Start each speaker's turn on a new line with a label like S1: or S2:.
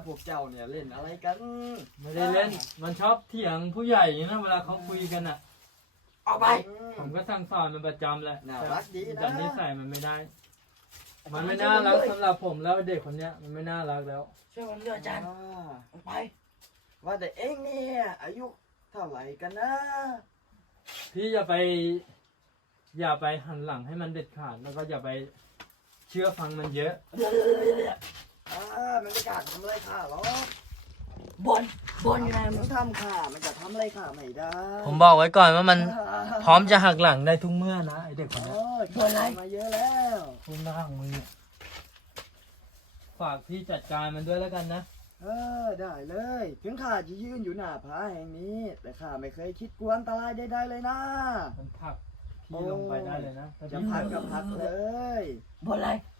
S1: พวกเจ้าเนี่ยเล่นอะไรกัน
S2: ไม่ได้เล่นมันชอบเถียงผู้ใหญ่อย่างนั้นเวลาเขาคุยกันอ่ะ
S3: ออกไป
S2: ผมก็สั่งสอนมันประจำแหละ
S1: น่ารักดีนะ
S2: แต่นิสัยมันไม่ได้ มันไม่น่ารักสำหรับผมแล้วเด็กคนเนี้ยมันไม่น่ารักแล้ว
S3: ช่วยผมด้วยอาจารย์
S1: อ่า
S3: ออกไป
S1: ว่าแต่เองเนี่ยอายุเท่าไหร่กันนะ
S2: พี่อย่าไปหันหลังให้มันเด็ดขาดแล้วก็อย่าไปเชื่อฟังมันเยอะ
S3: เดี๋ยว
S1: มันไม่กล้าทำอะไรข้าหรอก
S3: บนอยู่ไหน
S1: มั
S3: มึ
S1: น
S3: ง
S1: ทำข้ามันจะทำอะไรข้าไม่ได้
S2: ผมบอกไว้ก่อนว่ามันพร้อมจะหักหลังได้ทุกเมื่อนะไอเด็กคน
S1: โอ้
S2: เนี้ย
S1: ยทำมาเยอะแล้ว
S2: คุณหน้าของมึงเนี่ยฝากพี่จัดการมันด้วยแล้วกันนะ
S1: ได้เลย ถึงข้าจะยืนอยู่หน้าผาแห่งนี้ แต่ข้าไม่เคยคิดกลัวอันตรายใดๆเลยนะ
S2: มันผลักพี่ลงไปได้เลยนะถ้า
S1: จะ
S2: พี่
S1: พักก็พักเลย
S3: บนอะไร